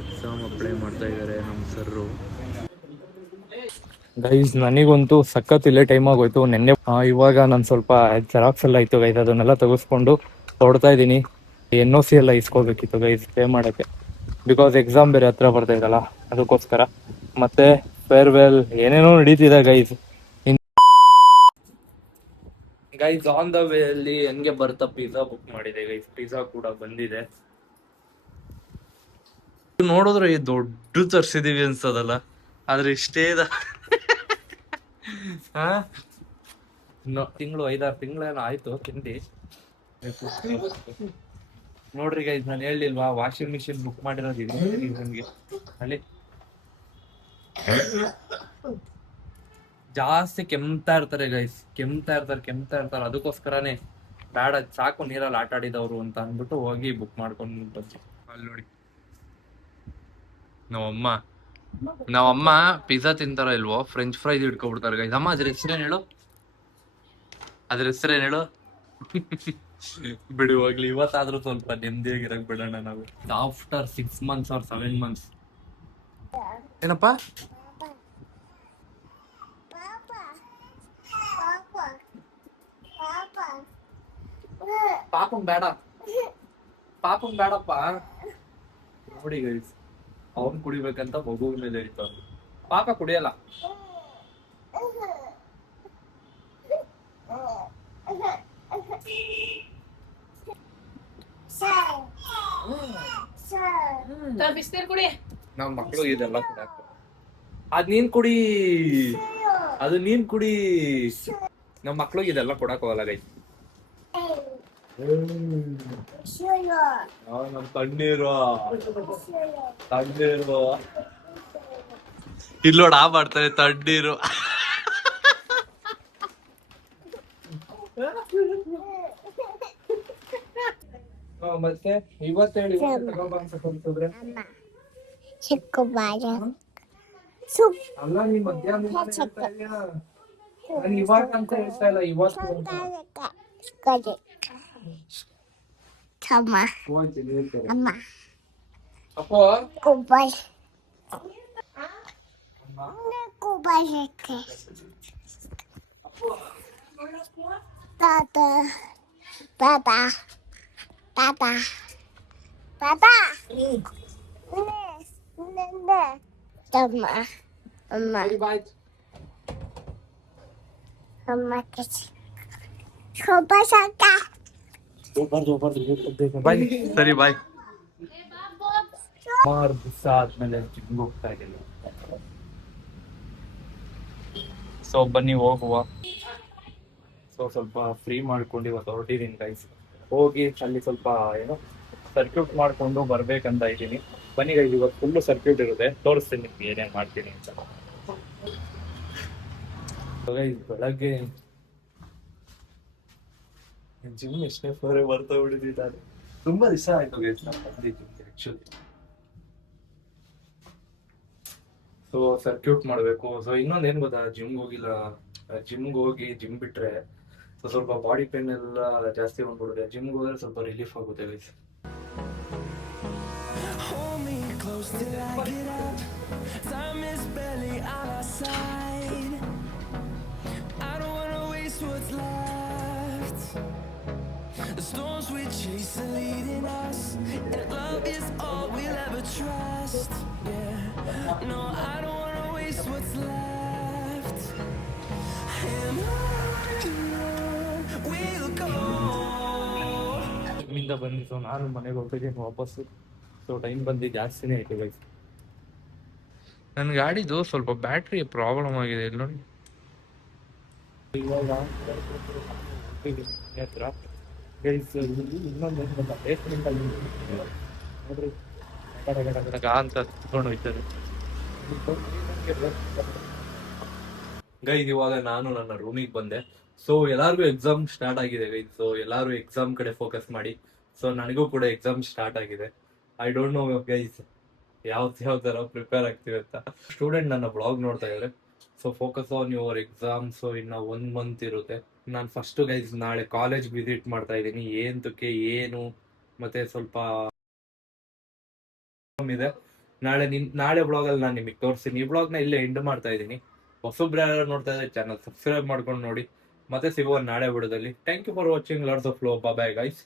Exam apply ಮಾಡ್ತಾ ಇದ್ದಾರೆ ನಮ್ಮ ಸರ್ರು. ಗೈಸ್ ನನಗಂತೂ ಸಖತ್ ಇಲ್ಲೇ ಟೈಮ್ ಆಗೋಯ್ತು ನೆನ್ನೆ. ಇವಾಗ ನಾನು ಸ್ವಲ್ಪ ಜೆರಾಕ್ಸ್ ಎಲ್ಲ ಇತ್ತು ಗೈಸ್, ಅದನ್ನೆಲ್ಲ ತೆಗೆಸ್ಕೊಂಡು ಹೊಡ್ತಾ ಇದ್ದೀನಿ. NOC ಎಲ್ಲ ಇಸ್ಕೋಬೇಕಿತ್ತು ಗೈಸ್ ಪೇ ಮಾಡೋಕ್ಕೆ, ಬಿಕಾಸ್ ಎಕ್ಸಾಮ್ ಬೇರೆ ಹತ್ರ ಬರ್ತಾ ಇದಲ್ಲ ಅದಕ್ಕೋಸ್ಕರ. ಮತ್ತೆ ಫೇರ್ವೆಲ್ ಏನೇನೋ ನಡೀತಿದೆ guys. Guys on the way ಅಲ್ಲಿ ಹೆಂಗೆ ಬರ್ತಾ ಪಿಜ್ಜಾ ಬುಕ್ ಮಾಡಿದೆ ಗೈಸ್, ಪಿಜ್ಜಾ ಕೂಡ ಬಂದಿದೆ. ನೋಡಿದ್ರೆ ದೊಡ್ಡ ತರ್ಸಿದೀವಿ ಅನ್ಸದಲ್ಲ, ಆದ್ರೆ ಇಷ್ಟೇ ತಿಂಗಳು 5-6 ತಿಂಗಳೇನೋ ಆಯ್ತು ತಿಂಡಿ. ನೋಡ್ರಿ ಗೈಸ್, ನಾನು ಹೇಳಿಲ್ವಾ ವಾಷಿಂಗ್ ಮಿಷಿನ್ ಬುಕ್ ಮಾಡಿರೋದು ನನ್ಗೆ ಅಲ್ಲಿ ಜಾಸ್ತಿ ಕೆಮ್ತಾ ಇರ್ತಾರೆ ಗೈಸ್, ಕೆಮ್ತಾ ಇರ್ತಾರೆ. ಅದಕ್ಕೋಸ್ಕರನೇ ಬೇಡ ಸಾಕು ನೀರಲ್ಲಿ ಆಟ ಆಡಿದವ್ರು ಅಂತ ಅಂದ್ಬಿಟ್ಟು ಹೋಗಿ ಬುಕ್ ಮಾಡ್ಕೊಂಡು ಬಂದ್ವಿ. ಅಲ್ಲಿ ನೋಡಿ ನಾವಮ್ಮ ಪಿಜ್ಜಾ ತಿಂತಾರ ಇಲ್ವೋ, ಫ್ರೆಂಚ್ ಫ್ರೈಸ್ ಇಟ್ಕೊಬಿಡ್ತಾರೆ ಗೈಸ್. ಅಮ್ಮ ಅದ್ರ ಹೆಸರೇನು ಹೇಳು ಬಿಡಿ ಹೋಗ್ಲಿ, ಇವತ್ತಾದ್ರೂ ಸ್ವಲ್ಪ ನೆಮ್ಮದಿಯಾಗಿರಕ್ ಬಿಡೋಣ ನಾವು. After 6 months or 7 months. ಏನಪ್ಪ ಪಾಪಂ ಬೇಡಪ್ಪ. ನೋಡಿ ಗೈಸ್, ಅವ್ನ್ ಕುಡಿಬೇಕಂತ ಮಗು ಮೇಲೆ ಹೇಳ್ತಾವ. ಪಾಪ ಕುಡಿಯಲ್ಲ. ನಾವ್ ಮಕ್ಳು ಇದೆಲ್ಲ ಕುಡಿಯಾಕ, ಅದ್ ನೀನ್ ಕುಡಿ. ನಮ್ ಮಕ್ಳಿಗೆ ಇದೆಲ್ಲ ಕೊಡಕ್ ಹೋಗಲ್ಲ ಗೈಸ್. ನಮ್ ತಣ್ಣೀರು ಇಲ್ಲೋಡ ಮಾಡ್ತಾರೆ ತಣ್ಣೀರು. ಮತ್ತೆ ಇವತ್ತು ಹೇಳಿ ತಗೊಂಡ್ರೆ ಅಲ್ಲ, ನೀನ್ ಮಧ್ಯಾಹ್ನ ಇವಾಗ ಅಂತ ಹೇಳ್ತಾ ಇಲ್ಲ, ಇವತ್ತು ಸರಿ ಬಾಯ್. ಸುಮಾರು ದಿವಸ ಆದ್ಮೇಲೆ ಜಿಮ್ಗೆ ಹೋಗ್ತಾ ಇದ್ದೀನಿ. ಸೊ ಬನ್ನಿ ಹೋಗುವ. ಸೊ ಸ್ವಲ್ಪ ಫ್ರೀ ಮಾಡ್ಕೊಂಡು ಇವತ್ತು ಹೊರಟಿದ್ದೀನಿ ಗೈಸ್. ಹೋಗಿ ಅಲ್ಲಿ ಸ್ವಲ್ಪ ಏನೋ ಸರ್ಕ್ಯೂಟ್ ಮಾಡ್ಕೊಂಡು ಬರ್ಬೇಕಂತ ಇದ್ದೀನಿ. ಬನ್ನಿ ಗೈಸ್, ಇವತ್ತು ಫುಲ್ಲು ಸರ್ಕ್ಯೂಟ್ ಇರುತ್ತೆ, ತೋರಿಸ್ತೀನಿ ನಿಮ್ಗೆ ಏನೇನು ಮಾಡ್ತೀನಿ ಅಂತ. ಬೆಳಗ್ಗೆ ಜಿಮ್ ಎಷ್ಟನೇ ಫ್ಲೋರೇ ಬರ್ತಾ ಬಿಟ್ಟಿದ್ದಾರೆ. ತುಂಬಾ ದಿವಸ ಆಯ್ತು ಗೈಸ್ ನಾನು ಬಂದಿದ್ದೀನಿ ಆಕ್ಚುಲಿ. ಸೊ ಸರ್ಕ್ಯೂಟ್ ಮಾಡಬೇಕು. ಸೊ ಇನ್ನೊಂದು ಏನು ಗೊತ್ತಾ, ಜಿಮ್ಗೆ ಹೋಗಿ ಜಿಮ್ ಬಿಟ್ರೆ ಸ್ವಲ್ಪ ಬಾಡಿ ಪೇನ್ ಎಲ್ಲ ಜಾಸ್ತಿ ಬಂದ್ಬಿಡುತ್ತೆ. ಜಿಮ್ಗೆ ಹೋದ್ರೆ ಸ್ವಲ್ಪ ರಿಲೀಫ್ ಆಗುತ್ತೆ guys. The storms we chase are leading us, and love is all we'll ever trust. Yeah, no, I don't wanna waste what's left, and on we'll go. ಜಿಮ್ಮಿಂದ ಬಂದು so ನಾನು ಮನೆಗೆ ಹೋಗ್ತಿದ್ದೀನಿ ವಾಪಸ್ಸು. ಸೊ ಟೈಮ್ ಬಂದು ಜಾಸ್ತಿನೇ ಆಯ್ತು guys. ನನ್ನ ಗಾಡಿದು ಸ್ವಲ್ಪ ಬ್ಯಾಟ್ರಿ ಪ್ರಾಬ್ಲಮ್ ಆಗಿದೆ ಇಲ್ಲಿ ನೋಡಿ. ಇವಾಗ ಹತ್ರ ಗೈಸ್ ಇನ್ನೊಂದು ನೋಡ್ರಿ ಅಂತ ತಗೊಂಡು ಹೋಗ್ತಾರೆ ಗೈಸ್. ಇವಾಗ ನಾನು ನನ್ನ ರೂಮಿಗೆ ಬಂದೆ. ಸೊ ಎಲ್ಲಾರ್ಗು ಎಕ್ಸಾಮ್ ಸ್ಟಾರ್ಟ್ ಆಗಿದೆ ಗೈಸ್. ಸೊ ಎಲ್ಲಾರು ಎಕ್ಸಾಮ್ ಕಡೆ ಫೋಕಸ್ ಮಾಡಿ. ಸೊ ನನಗೂ ಕೂಡ ಎಕ್ಸಾಮ್ ಸ್ಟಾರ್ಟ್ ಆಗಿದೆ. ಐ ಡೋಂಟ್ ನೋ ಗೈಸ್ ಯಾವ ತರ ಪ್ರಿಪೇರ್ ಆಗ್ತೀವಿ ಅಂತ. ಸ್ಟೂಡೆಂಟ್ ನನ್ನ ಬ್ಲಾಗ್ ನೋಡ್ತಾ ಇದ್ದಾರೆ. So focus on your exam. So ಇನ್ನ 1 month ಇರುತ್ತೆ. ನಾನು ಫಸ್ಟ್ ಗೈಸ್ ನಾಳೆ ಕಾಲೇಜ್ ವಿಸಿಟ್ ಮಾಡ್ತಾ ಇದ್ದೀನಿ. ಏನು ಮತ್ತೆ ಸ್ವಲ್ಪ ಇದೆ. ನಾಳೆ ಬ್ಲಾಗಲ್ಲಿ ನಾನು ನಿಮಗೆ ತೋರಿಸ್ತೀನಿ. ಈ ಬ್ಲಾಗ್ನ ಇಲ್ಲೇ ಎಂಡ್ ಮಾಡ್ತಾ ಇದ್ದೀನಿ. ಹೊಸಬ್ರು ಯಾರು ನೋಡ್ತಾ ಇದ್ದಾರೆ ಚಾನಲ್ ಸಬ್ಸ್ಕ್ರೈಬ್ ಮಾಡ್ಕೊಂಡು ನೋಡಿ. ಮತ್ತೆ ಸಿಗುವ ನಾಳೆ ವಿಡಿಯೋದಲ್ಲಿ. Thank you for watching lots of love. Bye guys.